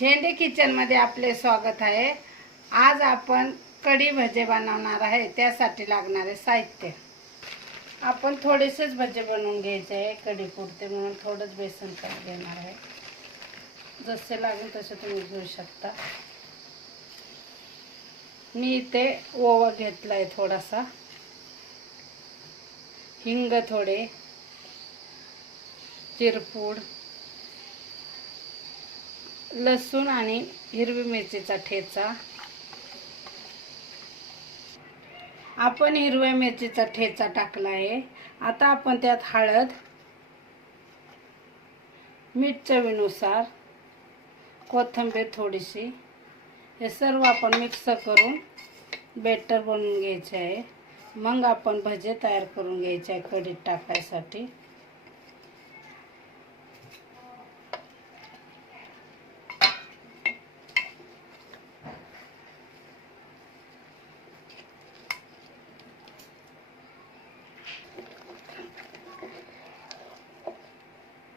झेंडे किचनमध्ये आपले स्वागत आहे। आज आपण कढी भजे बनवणार आहे। त्यासाठी लागणारे साहित्य आपण थोडेसेच भजे बनवून घ्यायचे आहे। कढी पुरते म्हणून थोडंच बेसन पीठ घेणार आहे। जसे लागेल तसे तुम्ही घेऊ शकता। मी इथे ओवा घेतलाय, थोडासा हिंग, थोडे जिरपूड, लसूण आणि हिरवी मिरचीचा ठेचा। आपण हिरव्या मिरचीचा ठेचा टाकला आहे। आता आपण त्यात हळद, मीठ चवीनुसार, कोथिंबीर थोडीशी, हे सर्व आपण मिक्स करून बेटर बनवून घ्यायचे आहे। मग आपण भजे तयार करून घ्यायचे आहे कढीत टाकायसाठी।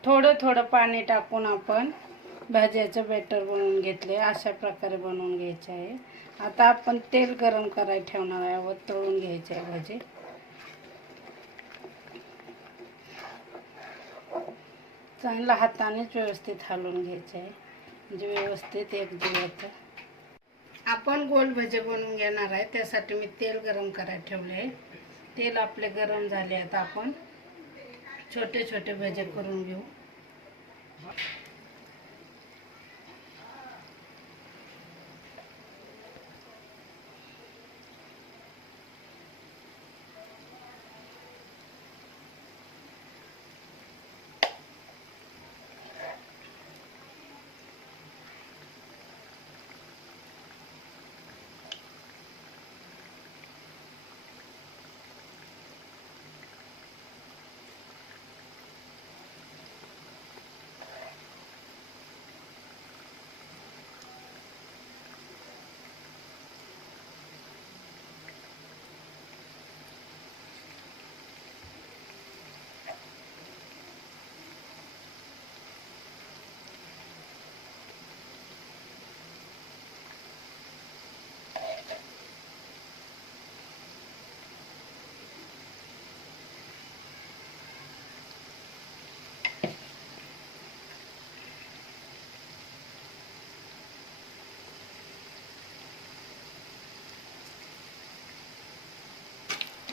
थोडं थोडं पाणी टाकून आपण भाज्याचं बेटर बनवून घेतले। अशा प्रकारे बनवून घ्यायचे आहे। आता आपण तेल गरम करायला ठेवणार आहे व तळून घ्यायचे आहे भजे। चांगलं हातानेच व्यवस्थित हलवून घ्यायचे आहे, म्हणजे व्यवस्थित एकजीव होतं। आपण गोल भजे बनवून घेणार आहे। त्यासाठी मी तेल गरम करायला ठेवले आहे। तेल आपले गरम झाले। आता आपण छोटे छोटे भजे करून घेऊ।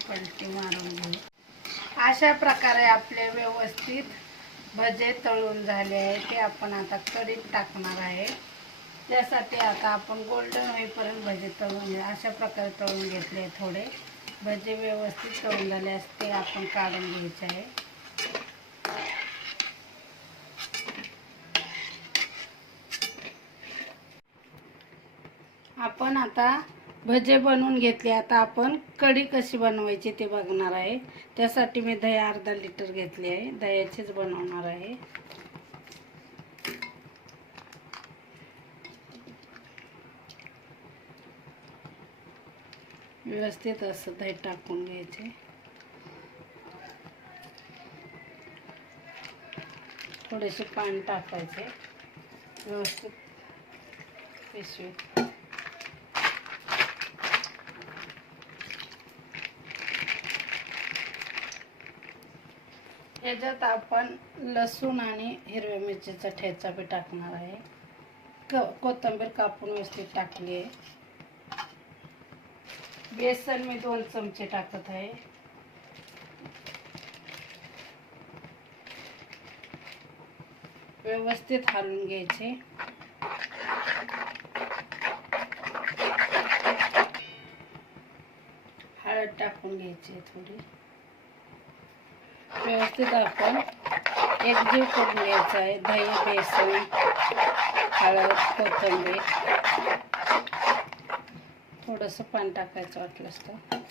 पलटी मारून घेऊ। अशा प्रकारे आपले व्यवस्थित भजे तळून झाले आहे। ते आपण आता कढीत टाकणार आहे। त्यासाठी आता आपण गोल्डन होईपर्यंत भजे तळून घेऊ। अशा प्रकारे तळून घेतले। थोडे भजे व्यवस्थित तळून झाले असते आपण काढून घ्यायचे आहे। आपण आता भजे बनवून घेतले। आता आपण कढी कशी बनवायची ते बघणार आहे। त्यासाठी मी दही अर्धा लिटर घेतले आहे। दह्याचीच बनवणार आहे। व्यवस्थित असं दही टाकून घ्यायचे। थोडेसे पाणी टाकायचे। व्यवस्थित पिशवी याच्यात आपण लसूण आणि हिरव्या मिरचीचा ठेचा बी टाकणार आहे। कोथिंबीर कापून व्यवस्थित टाकली आहे। बेसन मी 2 चमचे टाकत आहे। व्यवस्थित हलवून घ्यायचे। हळद टाकून घ्यायची थोडी। व्यवस्थित आपण एकजीव करून घ्यायचा आहे। दही, बेसन, हळद, कोथिंबीर, थोडंसं पाणी टाकायचं वाटलंच तर।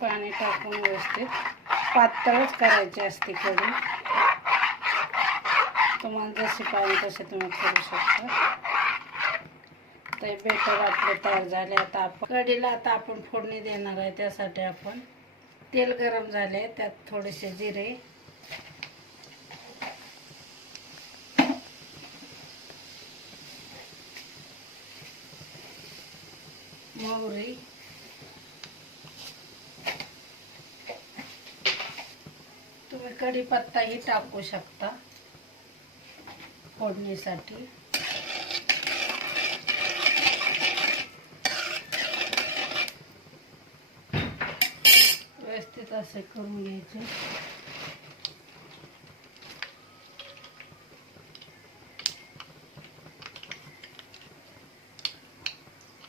पाणी टाकून व्यवस्थित पातळच करायची असते कढी। तुम्हाला जसे पाहिजे तसे तुम्ही करू शकता. तर बेटर आपले तयार झाले. आता आपण कढीला आता आपण फोडणी देणार आहे. त्यासाठी आपण तेल गरम झाले, त्यात थोडेसे जिरे, मोहरी, तुम्ही कढीपत्ताही टाकू शकता फोडणीसाठी. व्यवस्थित असे करून घ्यायचे.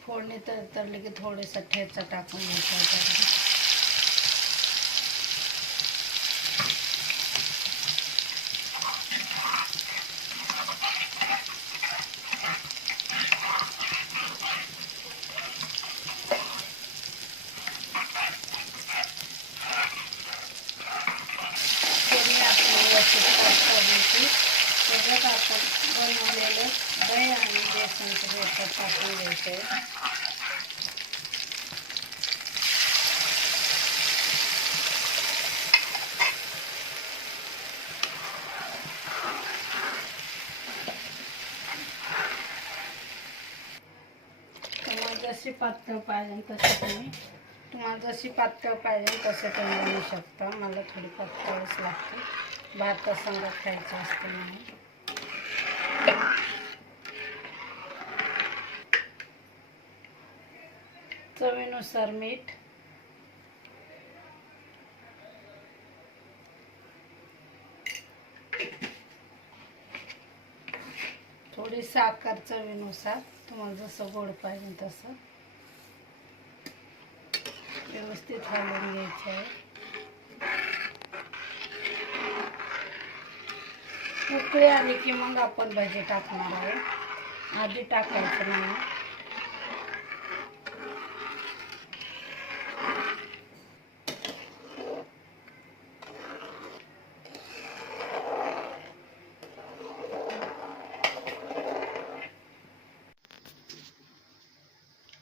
फोडणी तरली की थोडासा ठेचा टाकून घ्यायचा. त्याच्यात आपण बनवलेलं दही आणि बेसनचं बेसन टाकून घ्यायचं. तुम्हाला जशी पातळ पाहिजे तसे तुम्ही बनवू शकता. मला थोडी पातळच लागते, भातासंग खायचं असते म्हणून. चवीनुसार मीठ, थोडी साखर चवीनुसार, तुम्हाला जसं गोड पाहिजे तसं. व्यवस्थित हलवून घ्यायचं आहे. उकळी आली की मग आपण भजी टाकणार आहे, आधी टाकायचं नाही.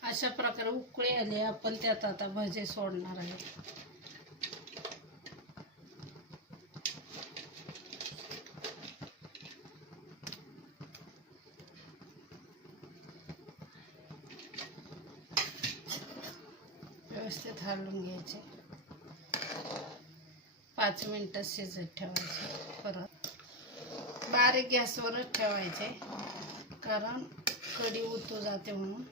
अशा प्रकारे उकळी आली, आपण त्यात आता भजे सोडणार आहे. व्यवस्थित हलवून घ्यायचे. 5 मिनिटं शिजत ठेवायचे. परत बारीक गॅसवरच ठेवायचे, कारण कढी उतू जाते म्हणून.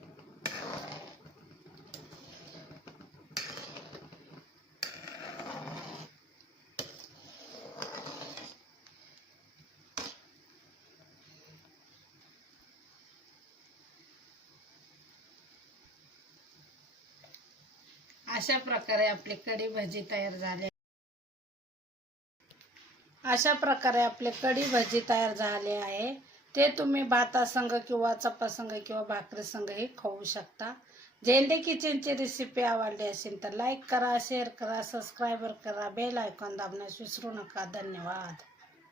अशा प्रकारे आपली कढी भजी तयार झाली. अशा प्रकारे आपले कढी भजी तयार झाले आहे. ते तुम्ही भातासंग किंवा चपासंग किंवा भाकरीसंगही खाऊ शकता. जेंडे किचनची रेसिपी आवडली असेल तर लाईक करा, शेअर करा, सबस्क्राईब करा, बेल आयकॉन दाबण्यास विसरू नका. धन्यवाद.